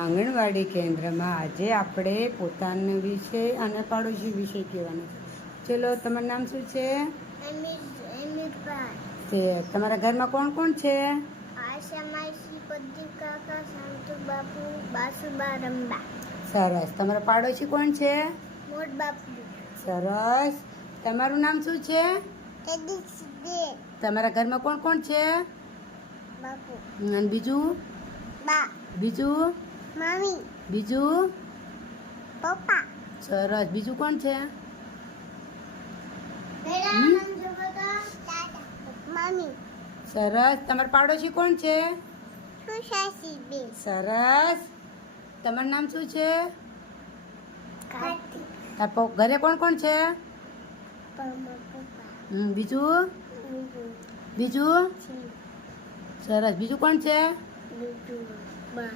આંગણવાડી કેન્દ્રમાં આજે આપણે પોતાના વિશે અને પાડોશી વિશે કહેવાનું છે. ચલો, તમારું નામ શું છે? તે તમારા ઘરમાં કોણ કોણ છે? સરસ. તમારા પાડોશી કોણ છે? સરસ. તમારું નામ શું છે? તમારા ઘરમાં કોણ કોણ છે? અને બીજું? બીજું? બીજું? પપ્પા. સરસ. બીજું કોણ છે? મમ્મી. સરસ. તમારા પાડોશી કોણ છે? સુશાસીબેન. સરસ. તમારું નામ શું છે? કાર્તિક. ઘરે કોણ કોણ છે? પપ્પા. બીજું? બીજું? સરસ. બીજું કોણ છે? બીજું બા.